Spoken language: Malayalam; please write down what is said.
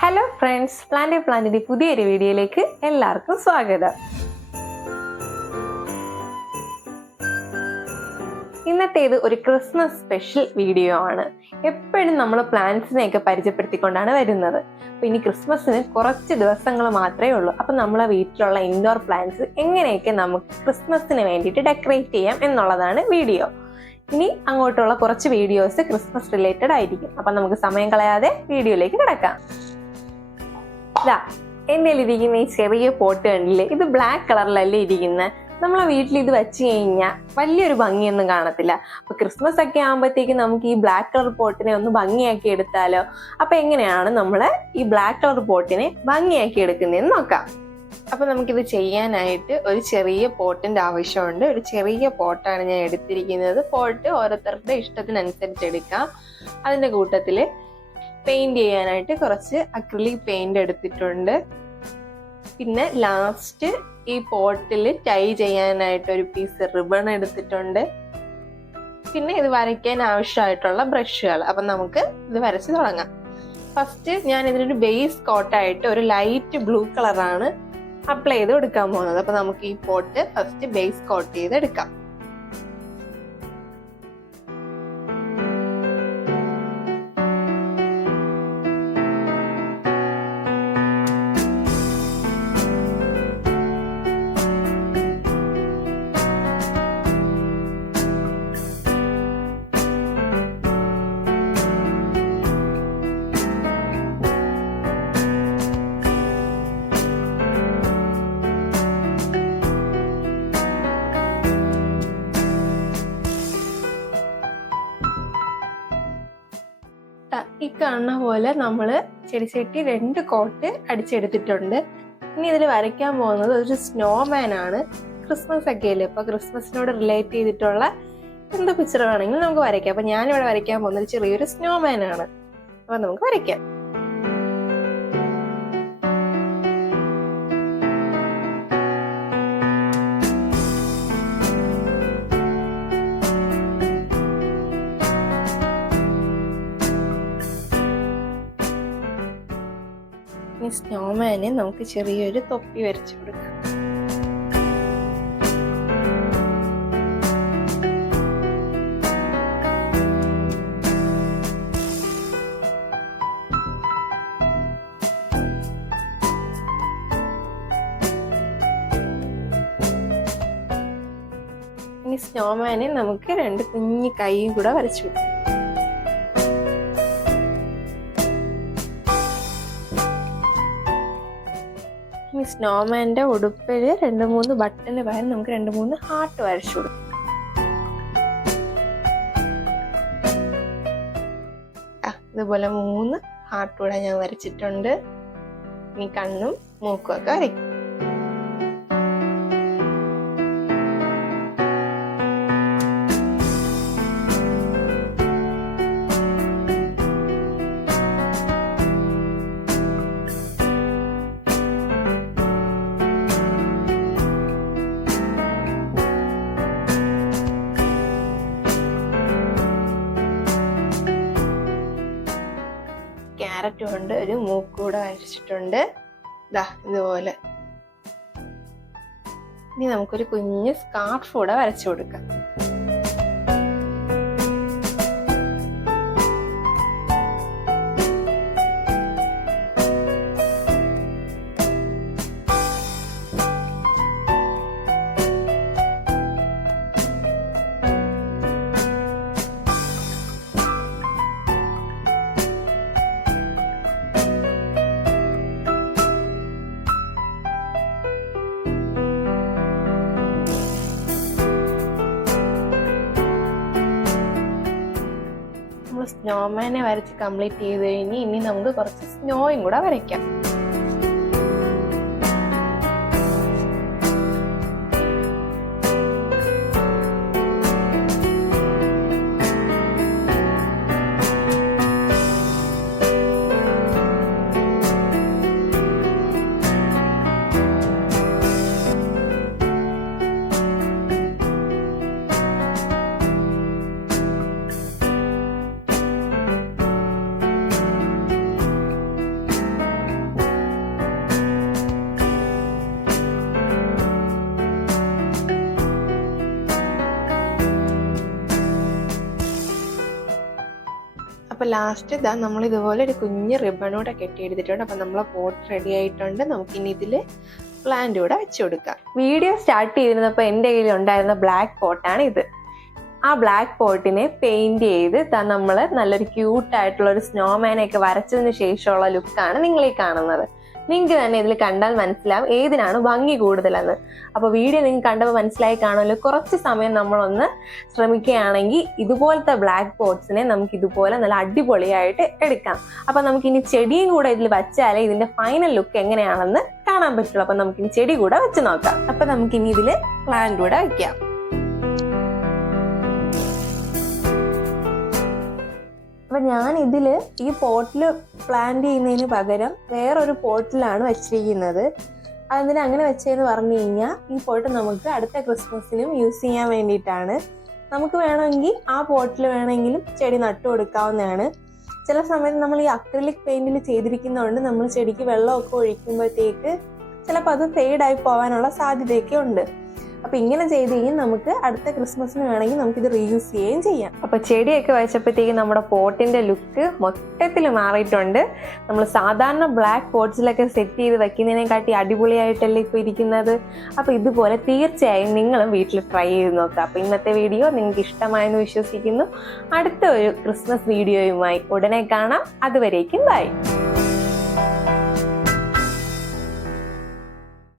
ഹലോ ഫ്രണ്ട്സ് പ്ലാന്റ് പ്ലാന്റിന്റെ പുതിയൊരു വീഡിയോയിലേക്ക് എല്ലാവർക്കും സ്വാഗതം. ഇന്നത്തേത് ഒരു ക്രിസ്മസ് സ്പെഷ്യൽ വീഡിയോ ആണ്. എപ്പോഴും നമ്മൾ പ്ലാന്റ്സിനെയൊക്കെ പരിചയപ്പെടുത്തിക്കൊണ്ടാണ് വരുന്നത്. അപ്പൊ ഇനി ക്രിസ്മസിന് കുറച്ച് ദിവസങ്ങൾ മാത്രമേ ഉള്ളൂ. അപ്പൊ നമ്മളെ വീട്ടിലുള്ള ഇൻഡോർ പ്ലാന്റ്സ് എങ്ങനെയൊക്കെ നമുക്ക് ക്രിസ്മസിന് വേണ്ടിയിട്ട് ഡെക്കറേറ്റ് ചെയ്യാം എന്നുള്ളതാണ് വീഡിയോ ഇനി അങ്ങോട്ടുള്ള കുറച്ച് വീഡിയോസ് ക്രിസ്മസ് റിലേറ്റഡ് ആയിരിക്കും. അപ്പൊ നമുക്ക് സമയം കളയാതെ വീഡിയോയിലേക്ക് കിടക്കാം. ഇതാ എന്റെ ഇരിക്കുന്ന ഈ ചെറിയ പോട്ട് കണ്ടില്ലേ? ഇത് ബ്ലാക്ക് കളറിലല്ലേ ഇരിക്കുന്നത് നമ്മളെ വീട്ടിൽ ഇത് വെച്ച് കഴിഞ്ഞാൽ വലിയൊരു ഭംഗിയൊന്നും കാണത്തില്ല. അപ്പൊ ക്രിസ്മസ് ഒക്കെ ആകുമ്പോഴത്തേക്ക് നമുക്ക് ഈ ബ്ലാക്ക് കളർ പോട്ടിനെ ഒന്ന് ഭംഗിയാക്കി എടുത്താലോ? അപ്പൊ എങ്ങനെയാണ് നമ്മൾ ഈ ബ്ലാക്ക് കളർ പോട്ടിനെ ഭംഗിയാക്കി എടുക്കുന്നതെന്ന് നോക്കാം. അപ്പൊ നമുക്കിത് ചെയ്യാനായിട്ട് ഒരു ചെറിയ പോട്ടിന്റെ ആവശ്യമുണ്ട്. ഒരു ചെറിയ പോട്ടാണ് ഞാൻ എടുത്തിരിക്കുന്നത്. പോട്ട് ഓരോരുത്തരുടെ ഇഷ്ടത്തിനനുസരിച്ച് എടുക്കാം. അതിന്റെ കൂട്ടത്തിൽ പെയിന്റ് ചെയ്യാനായിട്ട് കുറച്ച് അക്രിലിക് പെയിന്റ് എടുത്തിട്ടുണ്ട്. പിന്നെ ലാസ്റ്റ് ഈ പോട്ടിൽ ടൈ ചെയ്യാനായിട്ട് ഒരു പീസ് റിബൺ എടുത്തിട്ടുണ്ട്. പിന്നെ ഇത് വരയ്ക്കാൻ ആവശ്യമായിട്ടുള്ള ബ്രഷുകൾ. അപ്പം നമുക്ക് ഇത് വരച്ച് തുടങ്ങാം. ഫസ്റ്റ് ഞാൻ ഇതിനൊരു ബേസ് കോട്ടായിട്ട് ഒരു ലൈറ്റ് ബ്ലൂ കളറാണ് അപ്ലൈ ചെയ്ത് എടുക്കാൻ പോകുന്നത്. അപ്പം നമുക്ക് ഈ പോട്ട് ഫസ്റ്റ് ബേസ് കോട്ട് ചെയ്ത് എടുക്കാം ഈ കാണുന്ന പോലെ നമ്മൾ ചെടിച്ചട്ടി രണ്ട് കോട്ട് അടിച്ചെടുത്തിട്ടുണ്ട്. ഇനി ഇതിൽ വരയ്ക്കാൻ പോകുന്നത് ഒരു സ്നോമാൻ ആണ്. ക്രിസ്മസ് ഒക്കെ അല്ലേ അപ്പൊ ക്രിസ്മസിനോട് റിലേറ്റ് ചെയ്തിട്ടുള്ള എന്ത് പിക്ചർ വേണമെങ്കിലും നമുക്ക് വരയ്ക്കാം. അപ്പൊ ഞാനിവിടെ വരയ്ക്കാൻ പോകുന്നത് ചെറിയൊരു സ്നോമാൻ ആണ്. അപ്പൊ നമുക്ക് വരയ്ക്കാം. സ്നോമാന് നമുക്ക് ചെറിയൊരു തൊപ്പി വരച്ചു കൊടുക്കാം. ഇനി സ്നോമാന് നമുക്ക് രണ്ട് കുഞ്ഞു കൈയും കൂടെ വരച്ചു കൊടുക്കാം. ഈ സ്നോമാന്റെ ഉടുപ്പിൽ രണ്ട് മൂന്ന് ബട്ടന് പകരം നമുക്ക് രണ്ട് മൂന്ന് ഹാർട്ട് വരച്ചു കൊടുക്കാം. ഇതുപോലെ മൂന്ന് ഹാർട്ട് കൂടെ ഞാൻ വരച്ചിട്ടുണ്ട്. ഇനി കണ്ണും മൂക്കും ഒക്കെ വരയ്ക്കും. ഉണ്ട് ഒരു മൂക്കൂടെ വരച്ചിട്ടുണ്ട് ദാ ഇതുപോലെ. ഇനി നമുക്കൊരു കുഞ്ഞ് സ്കാർഫ് കൂടെ വരച്ചു കൊടുക്കാം. സ്നോമാനെ വരച്ച് കംപ്ലീറ്റ് ചെയ്ത് കഴിഞ്ഞ് ഇനി നമുക്ക് കുറച്ച് സ്നോയും കൂടെ വരയ്ക്കാം. ലാസ്റ്റ് ഇതാ നമ്മൾ ഇതുപോലെ ഒരു കുഞ്ഞ് റിബണൂടെ കെട്ടിയെടുത്തിട്ടുണ്ട് അപ്പം നമ്മളെ പോട്ട് റെഡി ആയിട്ടുണ്ട്. നമുക്ക് ഇനി ഇതിൽ പ്ലാന്റ് കൂടെ വെച്ച് കൊടുക്കാം. വീഡിയോ സ്റ്റാർട്ട് ചെയ്തിരുന്നപ്പോൾ എന്റെ കയ്യിൽ ഉണ്ടായിരുന്ന ബ്ലാക്ക് പോട്ടാണ് ഇത്. ആ ബ്ലാക്ക് പോട്ടിനെ പെയിന്റ് ചെയ്ത് നമ്മൾ നല്ലൊരു ക്യൂട്ടായിട്ടുള്ള ഒരു സ്നോമാനെയൊക്കെ വരച്ചതിന് ശേഷമുള്ള ലുക്കാണ് നിങ്ങൾ ഈ കാണുന്നത്. നിങ്ങൾക്ക് തന്നെ ഇതിൽ കണ്ടാൽ മനസ്സിലാവും ഏതിനാണ് ഭംഗി കൂടുതലെന്ന്. അപ്പോൾ വീഡിയോ നിങ്ങൾക്ക് കണ്ടപ്പോൾ മനസ്സിലായി കാണുമല്ലോ. കുറച്ച് സമയം നമ്മളൊന്ന് ശ്രമിക്കുകയാണെങ്കിൽ ഇതുപോലത്തെ ബ്ലാക്ക് പോട്ട്സിനെ നമുക്ക് ഇതുപോലെ നല്ല അടിപൊളിയായിട്ട് എടുക്കാം. അപ്പം നമുക്കിനി ചെടിയും കൂടെ ഇതിൽ വെച്ചാലേ ഇതിന്റെ ഫൈനൽ ലുക്ക് എങ്ങനെയാണെന്ന് കാണാൻ പറ്റുള്ളൂ. അപ്പം നമുക്കിനി ചെടി കൂടെ വെച്ച് നോക്കാം. അപ്പം നമുക്കിനി ഇതിൽ പ്ലാന്റ് കൂടെ വെക്കാം. ഞാൻ ഇതിൽ ഈ പോട്ടിൽ പ്ലാന്റ് ചെയ്യുന്നതിന് പകരം വേറൊരു പോട്ടിലാണ് വെച്ചിരിക്കുന്നത്. അതിന് അങ്ങനെ വെച്ചതെന്ന് പറഞ്ഞു കഴിഞ്ഞാൽ ഈ പോട്ട് നമുക്ക് അടുത്ത ക്രിസ്മസിനും യൂസ് ചെയ്യാൻ വേണ്ടിയിട്ടാണ്. നമുക്ക് വേണമെങ്കിൽ ആ പോട്ടിൽ വേണമെങ്കിലും ചെടി നട്ടു കൊടുക്കാവുന്നതാണ്. ചില സമയത്ത് നമ്മൾ ഈ അക്രിലിക് പെയിന്റിൽ ചെയ്തിരിക്കുന്നതുകൊണ്ട് നമ്മൾ ചെടിക്ക് വെള്ളമൊക്കെ ഒഴിക്കുമ്പോഴത്തേക്ക് ചിലപ്പോൾ അത് ഫെയ്ഡായി പോകാനുള്ള സാധ്യതയൊക്കെ ഉണ്ട്. അപ്പൊ ഇങ്ങനെ ചെയ്ത് കഴിഞ്ഞാൽ നമുക്ക് അടുത്ത ക്രിസ്മസിന് വേണമെങ്കിൽ നമുക്ക് ഇത് റീയൂസ് ചെയ്യുകയും ചെയ്യാം. അപ്പൊ ചെടിയൊക്കെ വെച്ചപ്പോഴത്തേക്ക് നമ്മുടെ പോട്ടിന്റെ ലുക്ക് മൊത്തത്തിൽ മാറിയിട്ടുണ്ട്. നമ്മൾ സാധാരണ ബ്ലാക്ക് പോട്ട്സിലൊക്കെ സെറ്റ് ചെയ്ത് വെക്കുന്നതിനെക്കാട്ടി അടിപൊളിയായിട്ടല്ലേ ഇപ്പൊ ഇരിക്കുന്നത്? അപ്പൊ ഇതുപോലെ തീർച്ചയായും നിങ്ങളും വീട്ടിൽ ട്രൈ ചെയ്ത് നോക്കുക. അപ്പൊ ഇന്നത്തെ വീഡിയോ നിങ്ങൾക്ക് ഇഷ്ടമായെന്ന് വിശ്വസിക്കുന്നു. അടുത്ത ഒരു ക്രിസ്മസ് വീഡിയോയുമായി ഉടനെ കാണാം. അതുവരേക്കും ബൈ